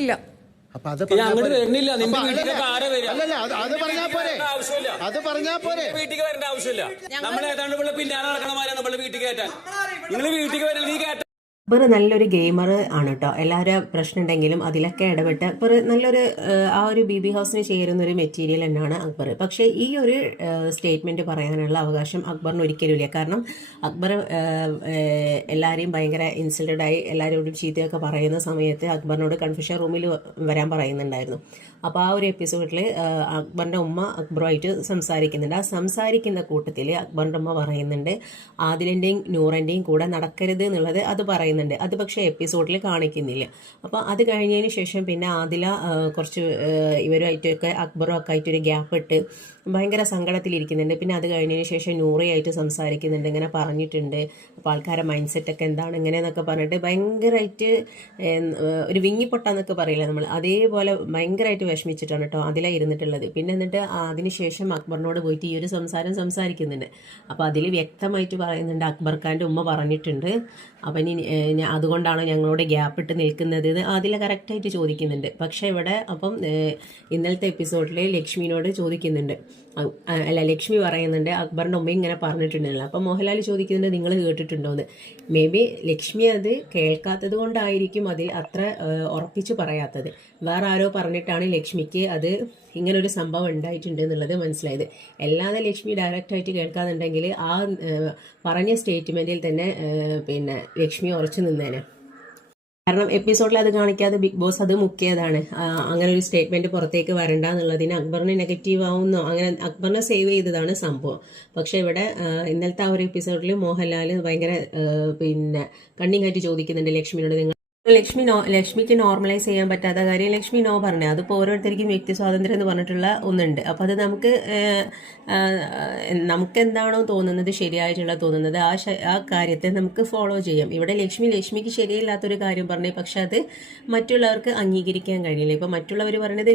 ഇല്ല. അപ്പൊ അത് വരുന്നില്ല. നിന്റെ വീട്ടിലേക്ക് ആരെ വരിക? അല്ലല്ല, അത് പറഞ്ഞാ പോരെ, അത് പറഞ്ഞാ പോരെ. വീട്ടിലേക്ക് വരേണ്ട ആവശ്യമില്ല. നമ്മൾ ഏതാണ്ട് ഇവിടെ പിന്നാലെ നടക്കണമാരാണ് ഇവിടെ വീട്ടിൽ കയറ്റാൻ. നിങ്ങൾ വീട്ടിലേക്ക് വരില്ല, നീ കയറ്റാൻ. അക്ബർ നല്ലൊരു ഗെയിമർ ആണ് കേട്ടോ. എല്ലാവരും പ്രശ്നം ഉണ്ടെങ്കിലും അതിലൊക്കെ ഇടപെട്ട് അക്ബർ നല്ലൊരു ആ ഒരു ബി ബി ഹൗസിന് ചേരുന്ന ഒരു മെറ്റീരിയൽ തന്നെയാണ് അക്ബർ. പക്ഷേ ഈ ഒരു സ്റ്റേറ്റ്മെന്റ് പറയാനുള്ള അവകാശം അക്ബറിന് ഒരിക്കലും ഇല്ല. കാരണം അക്ബർ എല്ലാവരെയും ഭയങ്കര ഇൻസൾട്ടഡായി എല്ലാവരോടും ചീത്തയൊക്കെ പറയുന്ന സമയത്ത് അക്ബറിനോട് കൺഫ്യൂഷൻ റൂമിൽ വരാൻ പറയുന്നുണ്ടായിരുന്നു. അപ്പോൾ ആ ഒരു എപ്പിസോഡിൽ അക്ബറിൻ്റെ ഉമ്മ അക്ബറുമായിട്ട് സംസാരിക്കുന്നുണ്ട്. ആ സംസാരിക്കുന്ന കൂട്ടത്തിൽ അക്ബറിൻ്റെ ഉമ്മ പറയുന്നുണ്ട് ആദിലിൻ്റെയും നൂറിൻ്റെയും കൂടെ നടക്കരുത് എന്നുള്ളത് അത് പറയുന്നുണ്ട്. അത് പക്ഷേ എപ്പിസോഡിൽ കാണിക്കുന്നില്ല. അപ്പോൾ അത് കഴിഞ്ഞതിന് ശേഷം പിന്നെ ആദില കുറച്ച് ഇവരുമായിട്ടൊക്കെ അക്ബറും ഒക്കെ ആയിട്ടൊരു ഗ്യാപ്പ് ഇട്ട് ഭയങ്കര സങ്കടത്തിലിരിക്കുന്നുണ്ട്. പിന്നെ അത് കഴിഞ്ഞതിന് ശേഷം നൂറയായിട്ട് സംസാരിക്കുന്നുണ്ട്, ഇങ്ങനെ പറഞ്ഞിട്ടുണ്ട്, അപ്പോൾ ആൾക്കാരുടെ മൈൻഡ് സെറ്റൊക്കെ എന്താണ് ഇങ്ങനെയെന്നൊക്കെ പറഞ്ഞിട്ട് ഭയങ്കരമായിട്ട് ഒരു വിങ്ങിപ്പൊട്ടാന്നൊക്കെ പറയില്ല നമ്മൾ, അതേപോലെ ഭയങ്കരമായിട്ട് വിഷമിച്ചിട്ടാണ് കേട്ടോ അതില ഇരുന്നിട്ടുള്ളത്. പിന്നെ എന്നിട്ട് അതിനുശേഷം അക്ബറിനോട് പോയിട്ട് ഈ ഒരു സംസാരിക്കുന്നുണ്ട്. അപ്പോൾ അതിൽ വ്യക്തമായിട്ട് പറയുന്നുണ്ട് അക്ബർ ഖാൻ്റെ ഉമ്മ പറഞ്ഞിട്ടുണ്ട് അപ്പം ഇനി അതുകൊണ്ടാണ് ഞങ്ങളോട് ഗ്യാപ്പ് ഇട്ട് നിൽക്കുന്നത് എന്ന് അതിൽ കറക്റ്റായിട്ട് ചോദിക്കുന്നുണ്ട്. പക്ഷേ ഇവിടെ അപ്പം ഇന്നലത്തെ എപ്പിസോഡിൽ ലക്ഷ്മിനോട് ചോദിക്കുന്നുണ്ട്, അല്ല ലക്ഷ്മി പറയുന്നുണ്ട് അക്ബറിൻ്റെ ഉമ്മ ഇങ്ങനെ പറഞ്ഞിട്ടുണ്ടല്ലോ. അപ്പം മോഹൻലാൽ ചോദിക്കുന്നുണ്ട് നിങ്ങൾ കേട്ടിട്ടുണ്ടോയെന്ന്. മേ ബി ലക്ഷ്മി അത് കേൾക്കാത്തത് കൊണ്ടായിരിക്കും അതിൽ അത്ര ഉറപ്പിച്ച് പറയാത്തത്. വേറെ ആരോ പറഞ്ഞിട്ടാണ് ലക്ഷ്മിക്ക് അത് ഇങ്ങനൊരു സംഭവം ഉണ്ടായിട്ടുണ്ട് എന്നുള്ളത് മനസ്സിലായത്. അല്ലാതെ ലക്ഷ്മി ഡയറക്റ്റായിട്ട് കേൾക്കാന്നുണ്ടെങ്കിൽ ആ പറഞ്ഞ സ്റ്റേറ്റ്മെൻറ്റിൽ തന്നെ പിന്നെ ലക്ഷ്മി ഉറച്ചു നിന്നേനെ. കാരണം എപ്പിസോഡിൽ അത് കാണിക്കാതെ ബിഗ് ബോസ് അത് മുക്കിയതാണ്. അങ്ങനെ ഒരു സ്റ്റേറ്റ്മെന്റ് പുറത്തേക്ക് വരണ്ട എന്നുള്ളതിന് അക്ബറിന് നെഗറ്റീവ് ആവുന്നോ അങ്ങനെ അക്ബറിനെ സേവ് ചെയ്തതാണ് സംഭവം. പക്ഷെ ഇവിടെ ഇന്നലത്തെ ആ ഒരു എപ്പിസോഡിൽ മോഹൻലാൽ ഭയങ്കര പിന്നെ കണ്ണിങ്ങായിട്ട് ചോദിക്കുന്നുണ്ട് ലക്ഷ്മിയോട്, നിങ്ങൾ ലക്ഷ്മിക്ക് നോർമലൈസ് ചെയ്യാൻ പറ്റാത്ത കാര്യം ലക്ഷ്മി നോ പറഞ്ഞു. അതിപ്പോൾ ഓരോരുത്തർക്കും വ്യക്തി സ്വാതന്ത്ര്യം എന്ന് പറഞ്ഞിട്ടുള്ള ഒന്നുണ്ട്. അപ്പോൾ അത് നമുക്ക് എന്താണോ തോന്നുന്നത് ശരിയായിട്ടുള്ള തോന്നുന്നത് ആ കാര്യത്തെ നമുക്ക് ഫോളോ ചെയ്യാം. ഇവിടെ ലക്ഷ്മിക്ക് ശരിയല്ലാത്തൊരു കാര്യം പറഞ്ഞു, പക്ഷെ അത് മറ്റുള്ളവർക്ക് അംഗീകരിക്കാൻ കഴിയില്ല. ഇപ്പം മറ്റുള്ളവർ പറഞ്ഞത്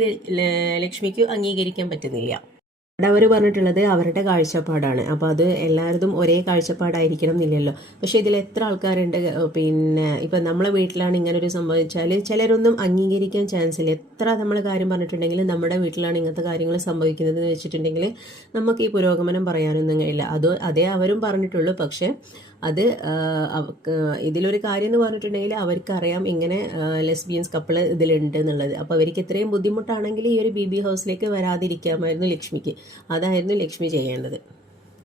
ലക്ഷ്മിക്ക് അംഗീകരിക്കാൻ പറ്റുന്നില്ല. അവിടെ അവർ പറഞ്ഞിട്ടുള്ളത് അവരുടെ കാഴ്ചപ്പാടാണ്. അപ്പോൾ അത് എല്ലാവരും ഒരേ കാഴ്ചപ്പാടായിരിക്കണം എന്നില്ലല്ലോ. പക്ഷേ ഇതിൽ എത്ര ആൾക്കാരുണ്ട്, പിന്നെ ഇപ്പം നമ്മളെ വീട്ടിലാണ് ഇങ്ങനൊരു സംഭവിച്ചാൽ ചിലരൊന്നും അംഗീകരിക്കാൻ ചാൻസ് ഇല്ല. എത്ര നമ്മൾ കാര്യം പറഞ്ഞിട്ടുണ്ടെങ്കിലും നമ്മുടെ വീട്ടിലാണ് ഇങ്ങനത്തെ കാര്യങ്ങൾ സംഭവിക്കുന്നത് എന്ന് വെച്ചിട്ടുണ്ടെങ്കിൽ നമുക്ക് ഈ പുരോഗമനം പറയാനൊന്നും കഴിയില്ല. അതേ അവരും പറഞ്ഞിട്ടുള്ളൂ. പക്ഷേ അത് ഇതിലൊരു കാര്യം എന്ന് പറഞ്ഞിട്ടുണ്ടെങ്കിൽ അവർക്കറിയാം ഇങ്ങനെ ലെസ്ബിയൻസ് കപ്പിൾ ഇതിലുണ്ട് എന്നുള്ളത്. അപ്പോൾ അവർക്ക് ഇത്രയും ബുദ്ധിമുട്ടാണെങ്കിൽ ഈ ഒരു ബി ബി ഹൗസിലേക്ക് വരാതിരിക്കാമായിരുന്നു ലക്ഷ്മിക്ക്. അതായിരുന്നു ലക്ഷ്മി ചെയ്യേണ്ടത്.